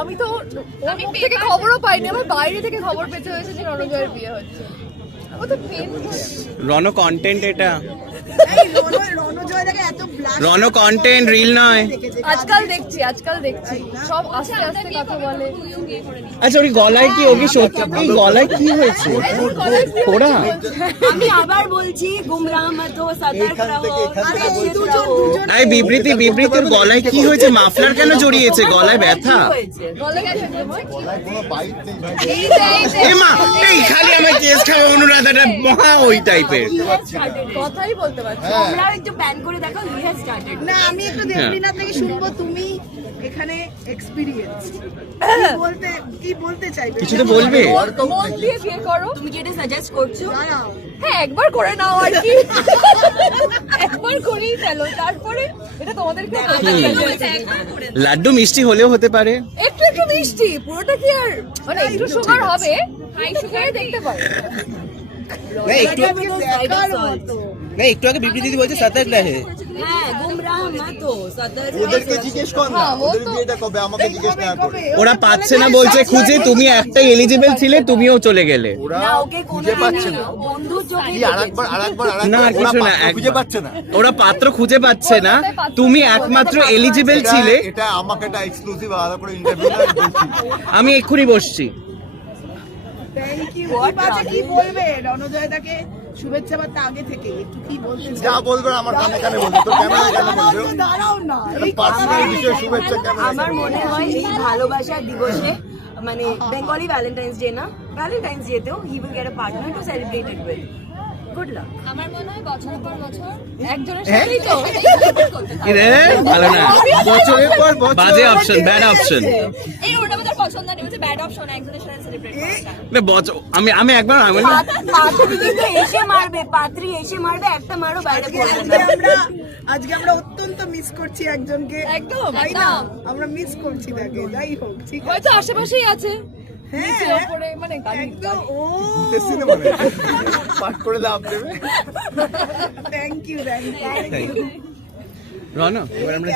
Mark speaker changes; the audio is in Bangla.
Speaker 1: আমি তো ওর মুখ থেকে খবরও পাইনি আমার বাইরে থেকে খবর পেতে হয়েছে যে রণজয়ের বিয়ে হচ্ছে। ও তো
Speaker 2: রণ কন্টেন্ট এটা।
Speaker 3: রণ-
Speaker 2: কন্টেন্ট রিল নয়।
Speaker 1: আজকাল দেখছি আজকাল দেখছি। সব আস্তে আস্তে কথা বলে।
Speaker 2: আচ্ছা ওই গলায় কি ওকে সত্যি? এই গলায় কি হয়েছে? ওরা?
Speaker 3: আমি আবার বলছি গুমরাহ মত হো সতর্ক রহো আরে দুজন দুজন
Speaker 2: এই বিবৃতি বিবৃতি ওর গলায় কি হয়েছে? মাফলার কেন জড়িয়েছে? গলায় ব্যথা?
Speaker 3: হয়েছে?
Speaker 1: বলে গেছে তোমার?
Speaker 4: কোনো বাইক নেই।
Speaker 1: এই যে, এই যে।
Speaker 2: এ মা এই খালি আমার কেস খাওয়া অনুরাধাটা মহা ওই টাইপের.
Speaker 1: কথাই বলতে পারছি।
Speaker 4: হ্যাঁ।
Speaker 3: একটু ব্যান করে দেখো হি হ্যাজ স্টার্টেড
Speaker 5: না আমি একটু দেবলীনা থেকে শুনব তুমি এখানে এক্সপিরিয়েন্স বলতে কি বলতে চাইবে?
Speaker 2: কিছু তো বলবে।
Speaker 1: মন- দিয়ে বিয়ে করো।
Speaker 3: তুমি কি এটা সাজেস্ট করছ?
Speaker 1: হ্যাঁ একবার করে নাও আর কি। একবার করেই ফেলো তারপরে এটা তোমাদেরকে
Speaker 2: লাড্ডু মিষ্টি হলেও হতে পারে।
Speaker 1: একটু একটু মিষ্টি পুরোটা কি আর মানে একটু সুগার হবে? একটু খেয়ে দেখতে
Speaker 5: মতো
Speaker 2: না একটু আগে বিবৃতি বলছে সতর্ক রহে
Speaker 3: গুমরাহ মত হো সতর্ক
Speaker 4: ওদেরকে জিজ্ঞেস কর না
Speaker 1: ও
Speaker 4: ওদের
Speaker 1: তো-
Speaker 4: বিয়েটা কবে আমাকে জিজ্ঞেস না
Speaker 2: ওরা পাচ্ছে না বলছে খুঁজে তুমি একটাই এলিজিবল ছিলে তুমিও চলে গেলে
Speaker 4: ওরা পাত্র খুঁজে পাচ্ছে না
Speaker 2: ওরা পাত্র খুঁজে পাচ্ছে না তুমি একমাত্র এলিজিবল ছিলে
Speaker 4: এটা আমাকে একটা এক্সক্লুসিভ আলাদা করে ইন্টারভিউ
Speaker 2: আমি এক্ষুনি বসছি।
Speaker 5: কি বলবে? রণজয়দাকে শুভেচ্ছা বার্তা আগে থেকে একটু কি বলতে
Speaker 4: যা বলবে আমার কানে কানে বলবে তো ক্যামেরা কেন বলবে?
Speaker 5: দাঁড়াও না এই
Speaker 4: পার্সোনাল বিষয়ে শুভেচ্ছা ক্যামেরা
Speaker 3: আমার মনে হয় এই ভালোবাসার দিবসে মানে বেঙ্গলি ভ্যালেন্টাইন্স ডে না Valentine's ডেতেও he will get a partner to celebrate it with good luck
Speaker 1: আমার মনে হয় বছর পর বছর একজনের সাথেই তো
Speaker 2: রে ভালো না।
Speaker 4: বছরের পর বছর
Speaker 2: বাজে অপশন ব্যাড অপশন
Speaker 1: এই ওটা আমাদের পছন্দ নেই হচ্ছে ব্যাড অপশন একজনের সাথে সেলিব্রেট
Speaker 2: আমি আমি একবার আমি
Speaker 3: পাত্রী কিন্তু এসে মারবে পাত্রী এসে মারবে একটা মারো বাইরে পড়বে
Speaker 5: আজকে আমরা আজকে আমরা অত্যন্ত মিস করছি একজনকে।
Speaker 1: একদম,
Speaker 5: আমরা মিস করছি তাকে যাই হোক ঠিক আছে।
Speaker 1: হয়তো আশেপাশেই আছে।
Speaker 5: হ্যাঁ
Speaker 1: মানে
Speaker 5: থ্যাংক
Speaker 2: এবার আমরা